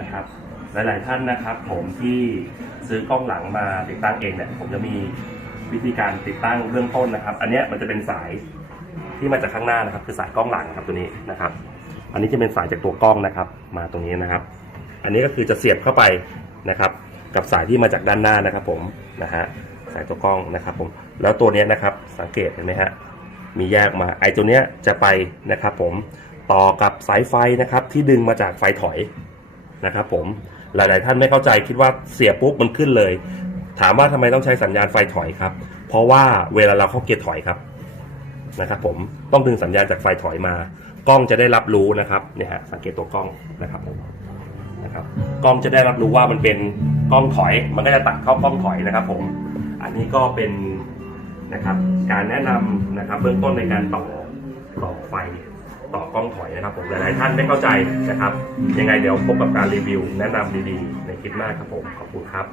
นะครับ หลายๆท่านนะครับ ผมที่ซื้อกล้องหลังมาติดตั้งเองเนี่ยผมจะมีวิธีการติดตั้งเบื้องต้นนะครับ อันนี้มันจะเป็นสายที่มาจากข้างหน้านะครับ คือสายกล้องหลังครับตัวนี้นะครับ อันนี้จะเป็นสายจากตัวกล้องนะครับ มาตรงนี้นะครับ อันนี้ก็คือจะเสียบเข้าไปนะครับ กับสายที่มาจากด้านหน้านะครับ ผมนะฮะสายตัวกล้องนะครับ ผมแล้วตัวนี้นะครับ สังเกตเห็นไหมฮะมีแยกมาไอ้ตัวเนี้ยจะไปนะครับ ผมต่อกับสายไฟนะครับที่ดึงมาจากไฟถอย นะครับผมหลาย ๆ ท่านไม่เข้าใจคิดว่าเสียบปุ๊บมันขึ้นเลย ถามว่าทำไมต้องใช้สัญญาณไฟถอยครับ เพราะว่าเวลาเราเข้าเกียร์ถอยครับนะครับผมต้องดึงสัญญาณจากไฟถอยมากล้องจะได้รับรู้นะครับเนี่ยฮะสังเกตตัวกล้องนะครับผมนะครับกล้องจะได้รับรู้ว่ามันเป็นกล้องถอย มันก็จะตัดเข้ากล้องถอยนะครับ ผม อันนี้ก็เป็นนะครับการแนะนำนะครับเบื้องต้นในการต่อต่อไฟ ต่อกล้องถอยนะครับผมหลายๆท่านไม่เข้าใจนะครับ ยังไงเดี๋ยวพบกับการรีวิวแนะนำดีๆ ในคลิปหน้าครับผมขอบคุณครับ